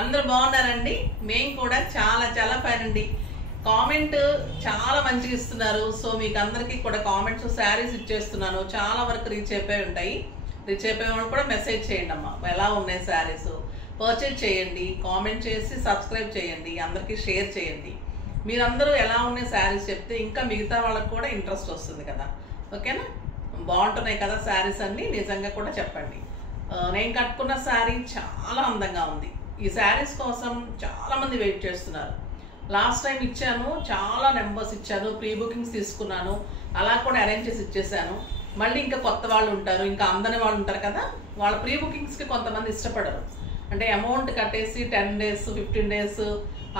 అందరూ బాగున్నారండి. మేము కూడా చాలా ఫైన్ అండి. కామెంట్ చాలా మంచిగా ఇస్తున్నారు. సో మీకు అందరికీ కూడా కామెంట్స్ శారీస్ ఇచ్చేస్తున్నాను. చాలా వరకు రీచ్ అయిపోయి ఉంటాయి. రీచ్ అయిపోయే వాళ్ళు కూడా మెసేజ్ చేయండి అమ్మా, ఎలా ఉన్నాయి శారీస్, పర్చేజ్ చేయండి, కామెంట్ చేసి సబ్స్క్రైబ్ చేయండి, అందరికీ షేర్ చేయండి. మీరందరూ ఎలా ఉన్నాయి శారీస్ చెప్తే ఇంకా మిగతా వాళ్ళకి కూడా ఇంట్రెస్ట్ వస్తుంది కదా. ఓకేనా? బాగుంటున్నాయి కదా శారీస్ అన్ని, నిజంగా కూడా చెప్పండి. నేను కట్టుకున్న శారీ చాలా అందంగా ఉంది. ఈ శారీస్ కోసం చాలా మంది వెయిట్ చేస్తున్నారు. లాస్ట్ టైం ఇచ్చాను, చాలా నెంబర్స్ ఇచ్చాను, ప్రీ బుకింగ్స్ తీసుకున్నాను, అలా కూడా అరేంజ్ చేసి ఇచ్చేసాను. మళ్ళీ ఇంకా కొత్త వాళ్ళు ఉంటారు, ఇంకా అందని వాళ్ళు ఉంటారు కదా, వాళ్ళ ప్రీ బుకింగ్స్కి కొంతమంది ఇష్టపడరు. అంటే అమౌంట్ కట్టేసి 10 days 15 days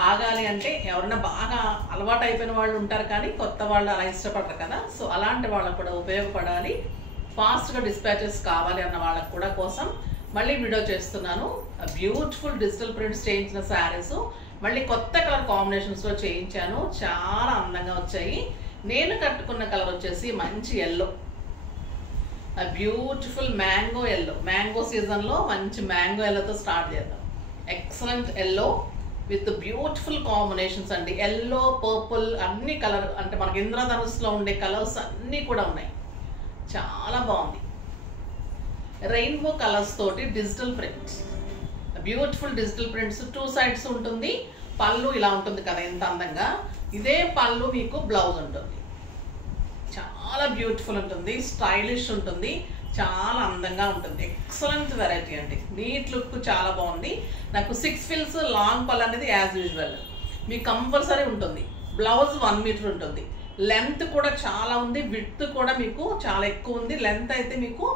ఆగాలి అంటే ఎవరైనా బాగా అలవాటు అయిపోయిన వాళ్ళు ఉంటారు, కానీ కొత్త వాళ్ళు అలా ఇష్టపడరు కదా. సో అలాంటి వాళ్ళకు కూడా ఉపయోగపడాలి, ఫాస్ట్గా డిస్పాచెస్ కావాలి అన్న వాళ్ళకు కూడా కోసం మళ్ళీ వీడియో చేస్తున్నాను. బ్యూటిఫుల్ డిజిటల్ ప్రింట్స్ చేయించిన శారీస్ మళ్ళీ కొత్త కలర్ కాంబినేషన్స్లో చేయించాను. చాలా అందంగా వచ్చాయి. నేను కట్టుకున్న కలర్ వచ్చేసి మంచి yellow, beautiful mango yellow. Mango సీజన్లో మంచి మ్యాంగో ఎల్లోతో స్టార్ట్ చేద్దాం. Excellent yellow with beautiful combinations అండి. ఎల్లో, పర్పుల్ అన్ని కలర్, అంటే మనకి ఇంద్రధనుస్సులో ఉండే కలర్స్ అన్నీ కూడా ఉన్నాయి. చాలా బాగుంది. రెయిన్బో కలర్స్ తోటి digital prints, beautiful digital prints. 2 sides ఉంటుంది. పళ్ళు ఇలా ఉంటుంది కదా, ఎంత అందంగా. ఇదే పళ్ళు మీకు బ్లౌజ్ ఉంటుంది. చాలా బ్యూటిఫుల్ ఉంటుంది, స్టైలిష్ ఉంటుంది, చాలా అందంగా ఉంటుంది. ఎక్సలెంట్ వెరైటీ అండి. నీట్ లుక్ చాలా బాగుంది. నాకు 6 fills లాంగ్ పళ్ళు అనేది యాజ్ యూజువల్ మీకు కంపల్సరీ ఉంటుంది. బ్లౌజ్ 1 meter ఉంటుంది. లెంత్ కూడా చాలా ఉంది, విడ్త్ కూడా మీకు చాలా ఎక్కువ ఉంది. లెంత్ అయితే మీకు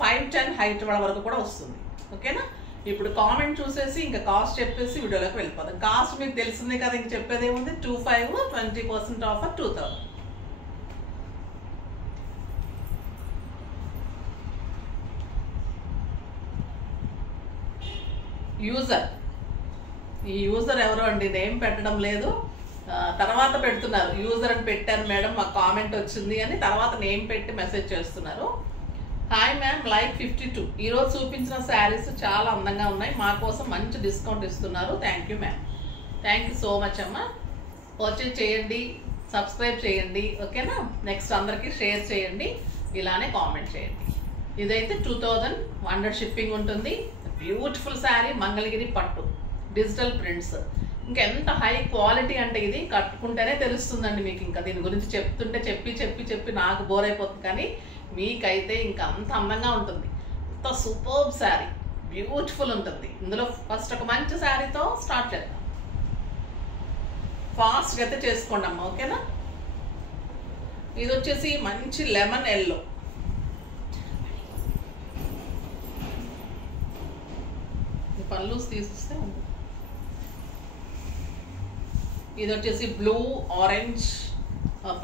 5'10" హైట్ వాళ్ళ వరకు కూడా వస్తుంది. ఓకేనా? ఇప్పుడు కామెంట్ చూసేసి ఇంకా కాస్ట్ చెప్పేసి వీడియోలోకి వెళ్ళిపోతాం. కాస్ట్ మీకు తెలిసిందే కదా, ఇంక చెప్పేది ఏముంది. 25, 20% ఆఫర్ 2000. యూజర్, ఈ యూజర్ ఎవరు అండి, నేమ్ పెట్టడం లేదు, తర్వాత పెడుతున్నారు. యూజర్ అని పెట్టాను మేడం, మాకు కామెంట్ వచ్చింది అని తర్వాత నేమ్ పెట్టి మెసేజ్ చేస్తున్నారు. Hi ma'am, like 52. ఈరోజు చూపించిన శారీస్ చాలా అందంగా ఉన్నాయి, మా కోసం మంచి డిస్కౌంట్ ఇస్తున్నారు. Thank you ma'am, thank you so much అమ్మ. పర్చేజ్ చేయండి, సబ్స్క్రైబ్ చేయండి. ఓకేనా? నెక్స్ట్ అందరికీ షేర్ చేయండి, ఇలానే కామెంట్ చేయండి. ఇదైతే 2100 షిప్పింగ్ ఉంటుంది. బ్యూటిఫుల్ శారీ, మంగళగిరి పట్టు, డిజిటల్ ప్రింట్స్. ఇంకా ఎంత హై క్వాలిటీ అంటే ఇది కట్టుకుంటేనే తెలుస్తుందండి మీకు. ఇంకా దీని గురించి చెప్తుంటే చెప్పి నాకు బోర్ అయిపోతుంది, కానీ మీకైతే ఇంకా అంత అందంగా ఉంటుంది. అంత సూపర్బ్ శారీ, బ్యూటిఫుల్ ఉంటుంది. ఇందులో ఫస్ట్ ఒక మంచి శారీతో స్టార్ట్ చేద్దాం. ఫాస్ట్గా అయితే చేసుకోండి అమ్మ. ఓకేనా? ఇది వచ్చేసి మంచి లెమన్ ఎల్లో, పళ్ళు తీసిస్తే. ఇది వచ్చేసి బ్లూ, ఆరెంజ్,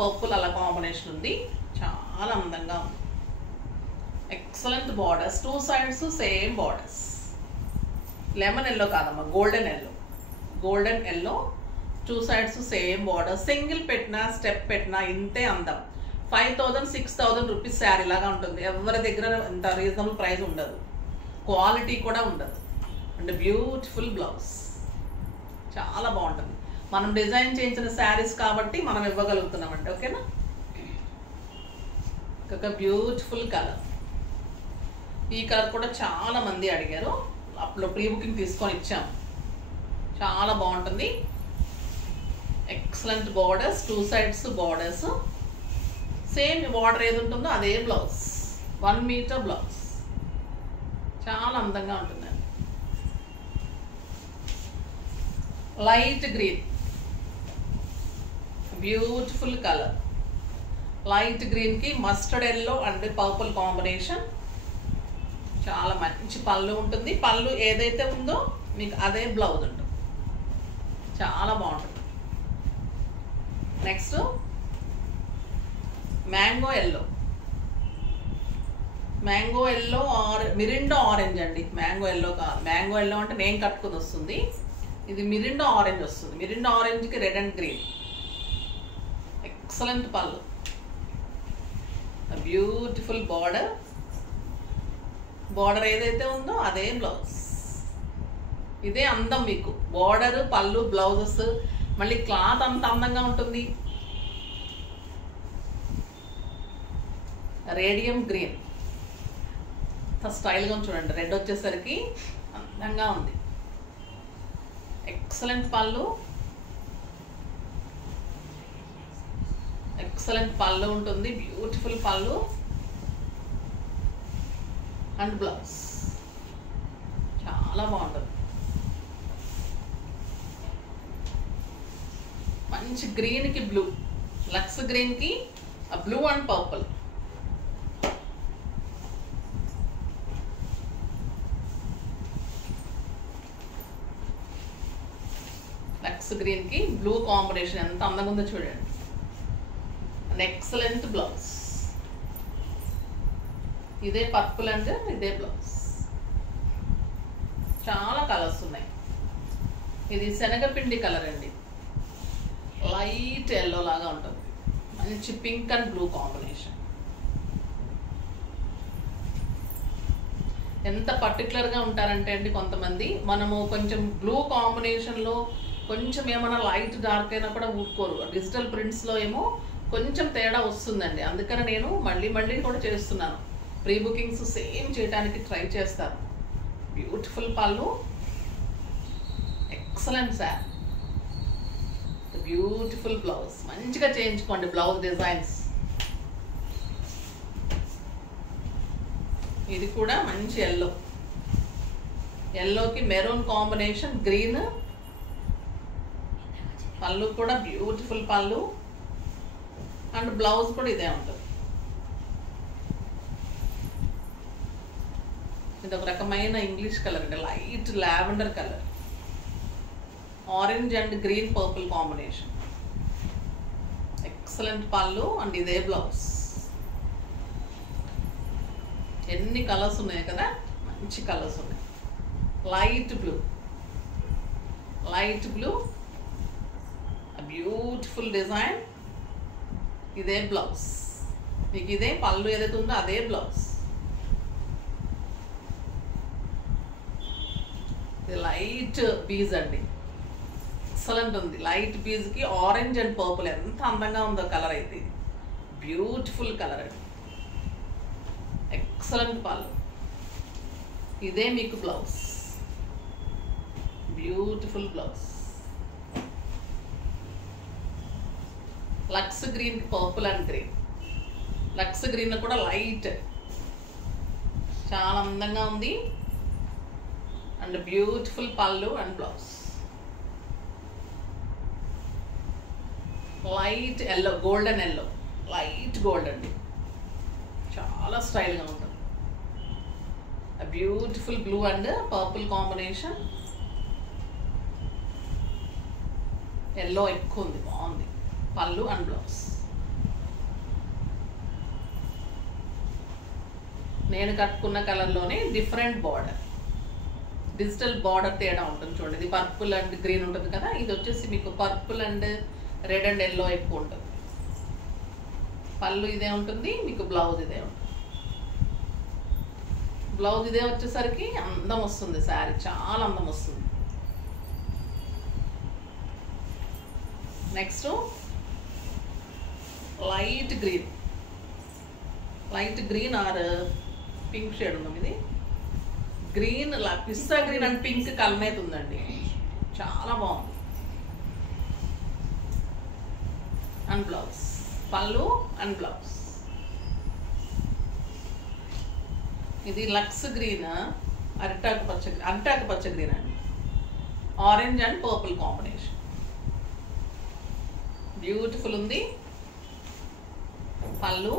పర్పుల్ అలా కాంబినేషన్ ఉంది. చాలా అందంగా ఉంది. Excellent borders, 2 sides same borders. Lemon yellow కాదమ్మా, golden yellow. Golden yellow, 2 sides same border. Single పెట్టినా స్టెప్ పెట్టినా ఇంతే అందం. 5000, 6000 రూపీస్ శారీ లాగా ఉంటుంది. ఎవరి దగ్గర ఇంత రీజనబుల్ ప్రైస్ ఉండదు, క్వాలిటీ కూడా ఉండదు. అండ్ బ్యూటిఫుల్ బ్లౌజ్, చాలా బాగుంటుంది. మనం డిజైన్ చేయించిన శారీస్ కాబట్టి మనం ఇవ్వగలుగుతున్నామండి. ఓకేనా? ఒక బ్యూటిఫుల్ కలర్. ఈ కలర్ కూడా చాలా మంది అడిగారు, అప్పుడు ప్రీ బుకింగ్ తీసుకొని ఇచ్చాము. చాలా బాగుంటుంది. Excellent borders, 2 sides borders. Same border ఏది ఉంటుందో అదే బ్లౌజ్, 1 meter బ్లౌజ్. చాలా అందంగా ఉంటుంది. Light green, beautiful colour. Light green కి mustard yellow and purple combination. చాలా మంచి పళ్ళు ఉంటుంది. పళ్ళు ఏదైతే ఉందో మీకు అదే బ్లౌజ్ ఉంటుంది. చాలా బాగుంటుంది. Next mango yellow. Mango yellow Mirinda orange అండి. మ్యాంగో ఎల్లో కాదు, మ్యాంగో ఎల్లో అంటే నేను కట్టుకుని వస్తుంది. ఇది మిరిండా ఆరెంజ్ వస్తుంది. మిరిండా ఆరెంజ్కి రెడ్ అండ్ గ్రీన్. ఎక్సలెంట్ పళ్ళు, బ్యూటిఫుల్ బార్డర్. బార్డర్ ఏదైతే ఉందో అదే బ్లౌజ్. ఇదే అందం మీకు. బోర్డర్, పళ్ళు, బ్లౌజెస్, మళ్ళీ క్లాత్ అంత అందంగా ఉంటుంది. రేడియం గ్రీన్ స్టైల్గా చూడండి. రెడ్ వచ్చేసరికి అందంగా ఉంది. ఎక్సలెంట్ పళ్ళు, ఎక్సలెంట్ పళ్ళు ఉంటుంది. బ్యూటిఫుల్ పళ్ళు అండ్ బ్లౌజ్ చాలా బాగుంటుంది. మంచి గ్రీన్కి బ్లూ, లక్స్ గ్రీన్కి బ్లూ అండ్ పర్పుల్. లక్స్ గ్రీన్కి బ్లూ కాంబినేషన్ ఎంత అందంగా ఉందో చూడండి. And excellent blouse. ఇదే పర్పుల్ అండ్ ఇదే బ్లౌజ్. చాలా కలర్స్ ఉన్నాయి. ఇది శనగపిండి కలర్ అండి. లైట్ ఎల్లో లాగా ఉంటుంది. మంచి పింక్ అండ్ బ్లూ కాంబినేషన్. ఎంత పర్టికులర్గా ఉంటారంటే అండి కొంతమంది, మనము కొంచెం బ్లూ కాంబినేషన్లో కొంచెం ఏమైనా లైట్ డార్క్ అయినా కూడా ఊరుకోరు. డిజిటల్ ప్రింట్స్లో ఏమో కొంచెం తేడా వస్తుందండి. అందుకని నేను మళ్ళీ మళ్ళీ కూడా చేస్తున్నాను. ప్రీ బుకింగ్స్ సేమ్ చేయడానికి ట్రై చేస్తాను. బ్యూటిఫుల్ పళ్ళు, ఎక్సలెంట్ శారీ, బ్యూటిఫుల్ బ్లౌజ్. మంచిగా చేయించుకోండి బ్లౌజ్ డిజైన్స్. ఇది కూడా మంచి ఎల్లో, ఎల్లోకి మెరూన్ కాంబినేషన్, గ్రీన్. పళ్ళు కూడా బ్యూటిఫుల్ పళ్ళు అండ్ బ్లౌజ్ కూడా ఇదే ఉంటుంది. ఇది ఒక రకమైన ఇంగ్లీష్ కలర్ అండి, light lavender colour. Orange and green purple combination. Excellent పళ్ళు అండ్ ఇదే బ్లౌజ్. ఎన్ని కలర్స్ ఉన్నాయి కదా, మంచి కలర్స్ ఉన్నాయి. Light blue, light blue, beautiful design. ఇదే బ్లౌజ్. మీకు ఇదే పళ్ళు ఏదైతే ఉందో అదే బ్లౌజ్. ఇది లైట్ బీజ్ అండి, ఎక్సలెంట్ ఉంది. లైట్ బీజ్కి ఆరెంజ్ అండ్ పర్పుల్ ఎంత అందంగా ఉందో కలర్ అయితే. బ్యూటిఫుల్ కలర్ అండి, ఎక్సలెంట్ పళ్ళు. ఇదే మీకు blouse, beautiful blouse. Looks green purple and green. Looks green కూడా లైట్, చాలా అందంగా ఉంది. అండ్ బ్యూటిఫుల్ పళ్ళు and blouse. Light yellow, golden yellow, light gold అండి, చాలా స్టైల్గా ఉంటుంది. Beautiful blue and purple combination. Yellow ఎక్కువ ఉంది, బాగుంది. పళ్ళు అండ్ బ్లౌజ్. నేను కట్టుకున్న కలర్లోనే డిఫరెంట్ బార్డర్, డిజిటల్ బార్డర్ తేడా ఉంటుంది చూడండి. ఇది పర్పుల్ అండ్ గ్రీన్ ఉంటుంది కదా, ఇది వచ్చేసి మీకు purple and red and yellow ఎక్కువ ఉంటుంది. పళ్ళు ఇదే ఉంటుంది, మీకు బ్లౌజ్ ఇదే ఉంటుంది. బ్లౌజ్ ఇదే వచ్చేసరికి అందం వస్తుంది, శారీ చాలా అందం వస్తుంది. Next light green, light green or pink shade ఉంది. ఇది green, pista green and pink కలనేది ఉందండి, చాలా బాగుంది. అండ్ బ్లౌజ్, పళ్ళు అండ్ బ్లౌజ్. ఇది లక్స్ గ్రీన్, అరిటాకు పచ్చ గ్రీన్ అండి. Orange and purple combination. Beautiful ఉంది. పళ్ళు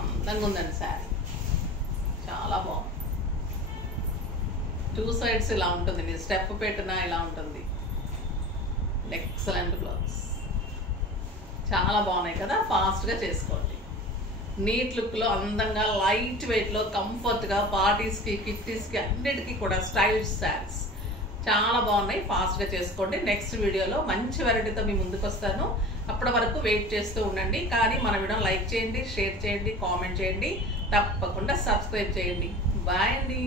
అందంగా ఉందండి శారీ, చాలా బాగుంది. టూ సైడ్స్ ఇలా ఉంటుంది, మీరు స్టెప్ పెట్టినా ఇలా ఉంటుంది. ఎక్సలెంట్ బ్లౌజ్, చాలా బాగున్నాయి కదా. ఫాస్ట్గా చేసుకోండి. నీట్ లుక్లో, అందంగా, లైట్ వెయిట్లో, కంఫర్ట్గా, పార్టీస్కి, కిట్టీస్కి అన్నిటికీ కూడా స్టైలిష్ శారీస్ చాలా బాగున్నాయి. ఫాస్ట్గా చేసుకోండి. నెక్స్ట్ వీడియోలో మంచి వెరైటీతో మీ ముందుకు వస్తాను. అప్పటి వరకు వెయిట్ చేస్తూ ఉండండి. కానీ మన వీడియోని లైక్ చేయండి, షేర్ చేయండి, కామెంట్ చేయండి, తప్పకుండా సబ్స్క్రైబ్ చేయండి. బాయ్ అండి.